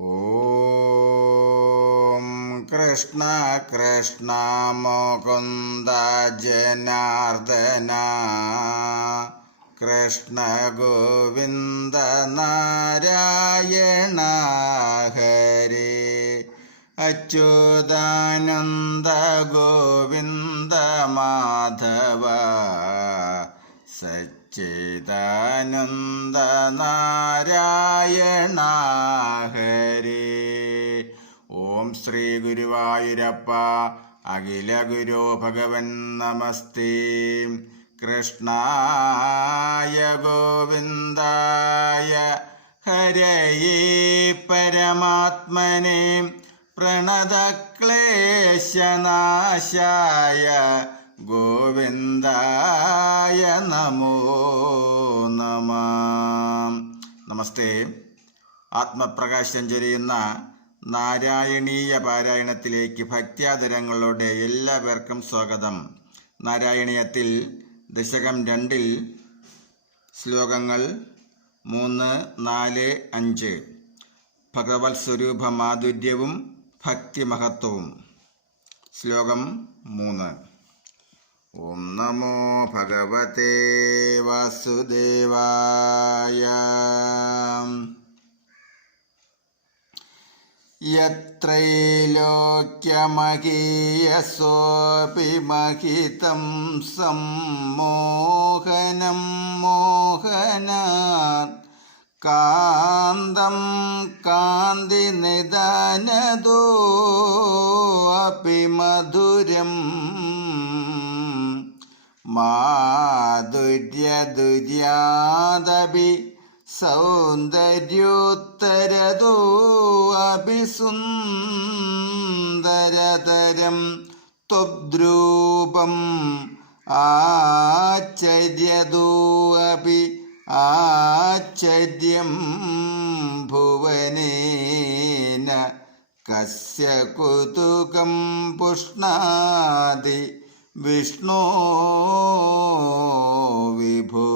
ഓം കൃഷ്ണ കൃഷ്ണ മുകുന്ദ ജനാർദ്ദന കൃഷ്ണ ഗോവിന്ദ നാരായണ ഹരേ അച്യുതാനന്ദ ഗോവിന്ദ മാധവ സച്ചിദാനന്ദ നാരായണ ഹരേ. ഓം ശ്രീ ഗുരുവായൂരപ്പ അഖില ഗുരു ഭഗവൻ നമസ്തേ. കൃഷ്ണായ ഗോവിന്ദായ ഹരയേ പരമാത്മനെ പ്രണതക്ലേശനാശായ ഗോവിന്ദായ നമോ നമഃ. നമസ്തേ. ആത്മപ്രകാശം ചൊരിയുന്ന നാരായണീയ പാരായണത്തിലേക്ക് ഭക്ത്യാദരങ്ങളോടെ എല്ലാവർക്കും സ്വാഗതം. നാരായണീയത്തിൽ ദശകം 2 ശ്ലോകങ്ങൾ 3, 4, 5 ഭഗവത് സ്വരൂപ മാധുര്യവും ഭക്തിമഹത്വവും. ശ്ലോകം 3. ഓം നമോ ഭഗവതേ വാസുദേവായ. യത്രൈലോക്യമഹീയസോപി മഹിതം സമ്മോഹനം മോഹനാത് കാന്തം കാന്തിനിദാനദോ അപി മധുരം മാധുര്യദുര്യാദപി സൗന്ദര്യോത്തരദോ അപി സുന്ദരതരം ത്വദ്രൂപം ആശ്ചര്യദോ അപി ആശ്ചര്യം ഭുവനേന കസ്യ കുതുകം പുഷ്ണാതി വിഷ്ണോ വിഭോ.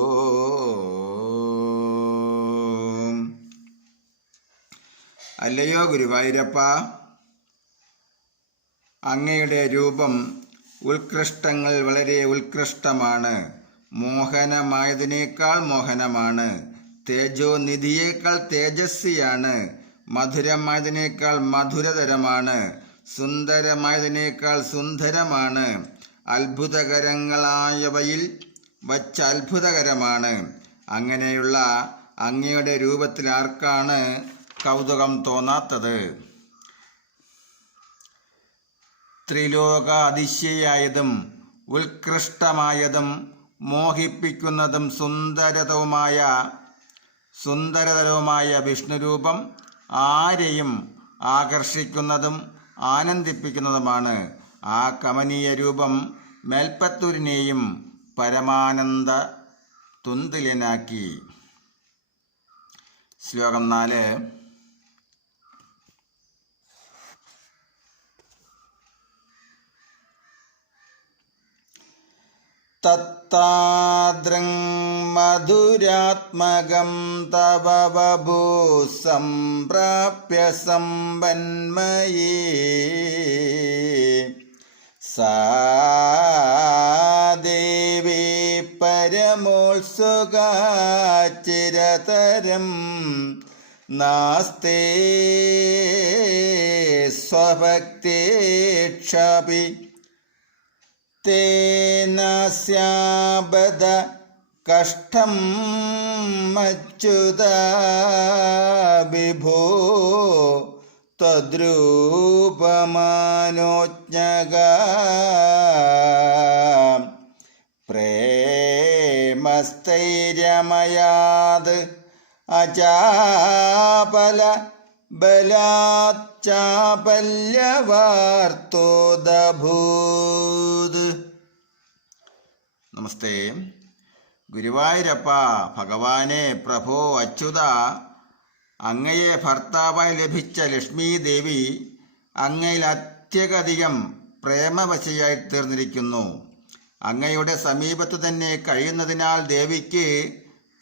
അല്ലയോ ഗുരുവായൂരപ്പ, അങ്ങയുടെ രൂപം ഉത്കൃഷ്ടങ്ങൾ വളരെ ഉത്കൃഷ്ടമാണ്. മോഹനമായതിനേക്കാൾ മോഹനമാണ്. തേജോനിധിയേക്കാൾ തേജസ്വിയാണ്. മധുരമായതിനേക്കാൾ മധുരതരമാണ്. സുന്ദരമായതിനേക്കാൾ സുന്ദരമാണ്. അത്ഭുതകരങ്ങളായവയിൽ വച്ച് അത്ഭുതകരമാണ്. അങ്ങനെയുള്ള അങ്ങയുടെ രൂപത്തിൽ ആർക്കാണ് കൗതുകം തോന്നാത്തത്? ത്രിലോക അതിശയായതും ഉത്കൃഷ്ടമായതും മോഹിപ്പിക്കുന്നതും സുന്ദരതരവുമായ വിഷ്ണുരൂപം ആരെയും ആകർഷിക്കുന്നതും ആനന്ദിപ്പിക്കുന്നതുമാണ്. ആ കമനീയ രൂപം മേൽപ്പത്തൂരിനെയും പരമാനന്ദ തുന്തിലനാക്കി. ശ്ലോകം 4. തത്താദൃം മധുരാത്മകം തവ വപു സംപ്രാപ്യ സമ്പന്മയേ സാ ദേവി പരമോത്സുകാചിരതരം നാസ്തേ സ്വഭക്തേക്ഷപി തേന സ്യാബദ കഷ്ടം അച്യുത വിഭോ തദ്രൂപമാനോജ്ഞക പ്രേമസ്ഥൈര്യമയാത് അചാപല ബലാച്ചാപല്യവാർത്തോദഭൂത്. നമസ്തേ. ഗുരുവായൂരപ്പ ഭഗവാനെ പ്രഭോ അച്യുത, അങ്ങയെ ഭർത്താവായി ലഭിച്ച ലക്ഷ്മി ദേവി അങ്ങയിൽ അത്യധികം പ്രേമവശയായി തീർന്നിരിക്കുന്നു. അങ്ങയുടെ സമീപത്ത് തന്നെ കഴിയുന്നതിനാൽ ദേവിക്ക്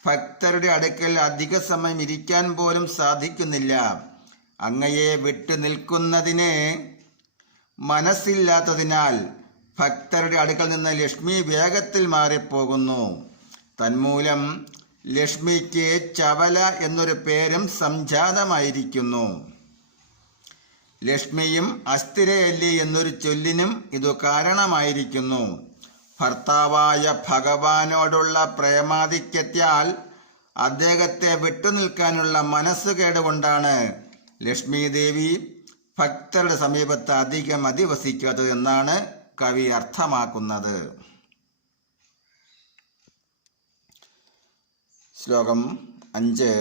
ഭക്തരുടെ അടുക്കൽ അധിക സമയം ഇരിക്കാൻ പോലും സാധിക്കുന്നില്ല. അങ്ങയെ വിട്ടു നിൽക്കുന്നതിന് മനസ്സില്ലാത്തതിനാൽ ഭക്തരുടെ അടുക്കൽ നിന്ന് ലക്ഷ്മി വേഗത്തിൽ മാറിപ്പോകുന്നു. തന്മൂലം ലക്ഷ്മിക്ക് ചവല എന്നൊരു പേരും സംജാതമായിരിക്കുന്നു. ലക്ഷ്മിയും അസ്ഥിരയല്ലി എന്നൊരു ചൊല്ലിനും ഇതു കാരണമായിരിക്കുന്നു. ഭർത്താവായ ഭഗവാനോടുള്ള പ്രേമാധിക്യത്താൽ അദ്ദേഹത്തെ വിട്ടുനിൽക്കാനുള്ള മനസ്സുകേടുകൊണ്ടാണ് ലക്ഷ്മി ദേവി ഭക്തരുടെ സമീപത്ത് അധികം അധിവസിക്കാത്തത് എന്നാണ് കവി അർത്ഥമാക്കുന്നത്. ശ്ലോകം 5.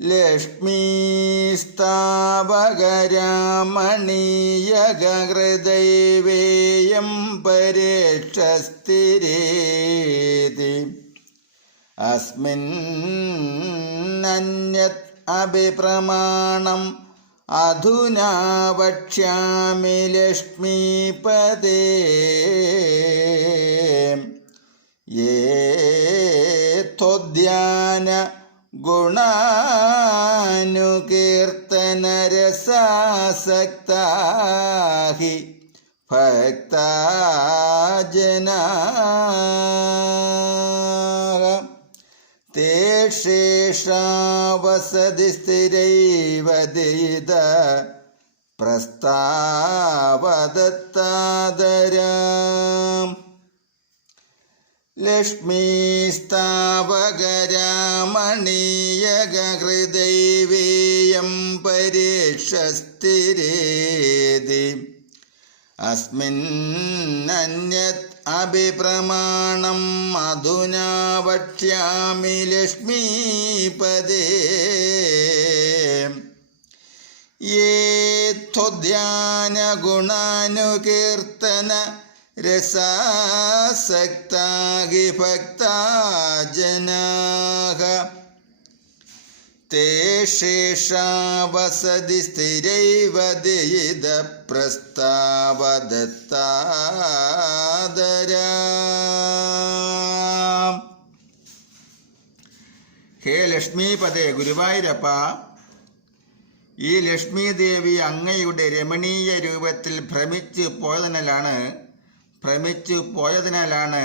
ലക്ഷ്മീസ്താവകരാമണീയഹൃദൈവേയം പരേക്ഷസ്ഥിരേതി അസ്മിന്നന്യത് അഭിപ്രമാണം അധുനാ വക്ഷ്യാമി ലക്ഷ്മീപദേ. യേത്യോദ്യാന ഗുണാനുകീർത്തനരസാസക്താഹി ഭക്താജനാഃ തേ ശേഷാവസതി സ്ഥിരൈവ ദേദ പ്രസ്താവദത്താദരാം. ലക്ഷ്മീസ്താവകരാമണീയഹൃദൈവേയം പരേക്ഷസ്ഥിരേതി അസ്മിന്നന്യത് അഭിപ്രമാണം അധുനാ വക്ഷ്യാമി ലക്ഷ്മീപദേ. യേത്യോദ്യാന ഗുണാനുകീർത്തന രസാസക്താഹി ഭക്താജനാഃ തേ ശേഷാവസതി സ്ഥിരൈവ ദേദ പ്രസ്താവദത്താദരാം. ഹേ ലക്ഷ്മീപദേ, ഗുരുവായൂരപ്പ, ഈ ലക്ഷ്മി ദേവി അങ്ങയുടെ രമണീയ രൂപത്തിൽ ഭ്രമിച്ചു പോയതിനാലാണ്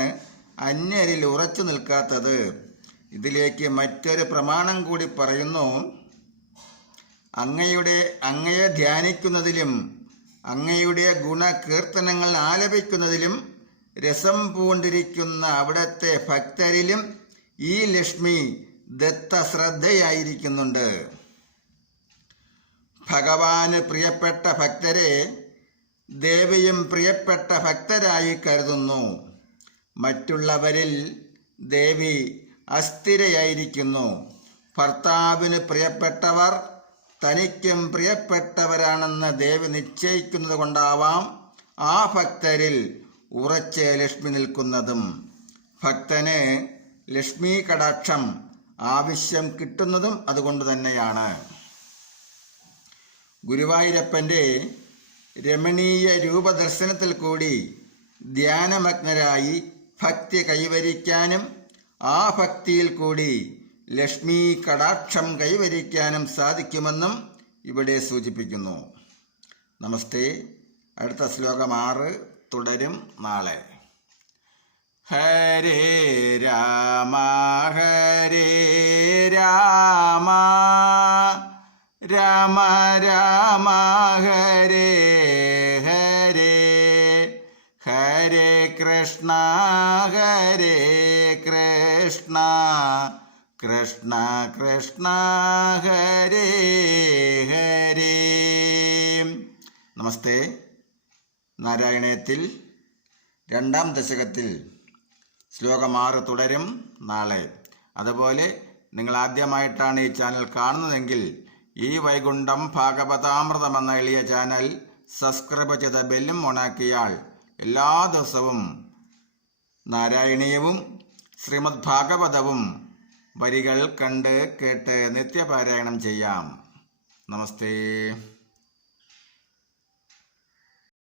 അന്യരിൽ ഉറച്ചു നിൽക്കാത്തത്. ഇതിലേക്ക് മറ്റൊരു പ്രമാണം കൂടി പറയുന്നു. അങ്ങയെ ധ്യാനിക്കുന്നതിലും അങ്ങയുടെ ഗുണകീർത്തനങ്ങൾ ആലപിക്കുന്നതിലും രസം പൂണ്ടിരിക്കുന്ന അവിടത്തെ ഭക്തരിലും ഈ ലക്ഷ്മി ദത്തശ്രദ്ധയായിരിക്കുന്നുണ്ട്. ഭഗവാന് പ്രിയപ്പെട്ട ഭക്തരെ ദേവിയും പ്രിയപ്പെട്ട ഭക്തരായി കരുതുന്നു. മറ്റുള്ളവരിൽ ദേവി അസ്ഥിരയായിരിക്കുന്നു. ഭർത്താവിന് പ്രിയപ്പെട്ടവർ തനിക്കും പ്രിയപ്പെട്ടവരാണെന്ന് ദേവി നിശ്ചയിക്കുന്നത് കൊണ്ടാവാം ആ ഭക്തരിൽ ഉറച്ച് ലക്ഷ്മി നിൽക്കുന്നതും. ഭക്തന് ലക്ഷ്മി കടാക്ഷം ആവശ്യം കിട്ടുന്നതും അതുകൊണ്ട് തന്നെയാണ്. ഗുരുവായൂരപ്പൻ്റെ രമണീയ രൂപദർശനത്തിൽ കൂടി ധ്യാനമഗ്നരായി ഭക്തി കൈവരിക്കാനും ആ ഭക്തിയിൽ കൂടി ലക്ഷ്മി കടാക്ഷം കൈവരിക്കാനും സാധിക്കുമെന്നും ഇവിടെ സൂചിപ്പിക്കുന്നു. നമസ്തേ. അടുത്ത ശ്ലോകം 6 തുടരും നാളെ. ഹരേ രാമ ഹരേ രാമ രാമ രാമ ഹരേ ഹരേ ഹരേ കൃഷ്ണ ഹരേ കൃഷ്ണ കൃഷ്ണ കൃഷ്ണ ഹരേ ഹരേ. നമസ്തേ. നാരായണീയത്തിൽ 2ാം ദശകത്തിൽ ശ്ലോകം 6 തുടരും നാളെ. അതുപോലെ നിങ്ങൾ ആദ്യമായിട്ടാണ് ഈ ചാനൽ കാണുന്നതെങ്കിൽ ഈ വൈകുണ്ഠം ഭാഗവതാമൃതം എന്ന എളിയ ചാനൽ സബ്സ്ക്രൈബ് ചെയ്ത ബെല്ലും ഓണാക്കിയാൽ എല്ലാ ദിവസവും നാരായണീയവും ശ്രീമദ് ഭാഗവതവും വരികൾ കണ്ട് കേട്ട് നിത്യപാരായണം ചെയ്യാം. നമസ്തേ.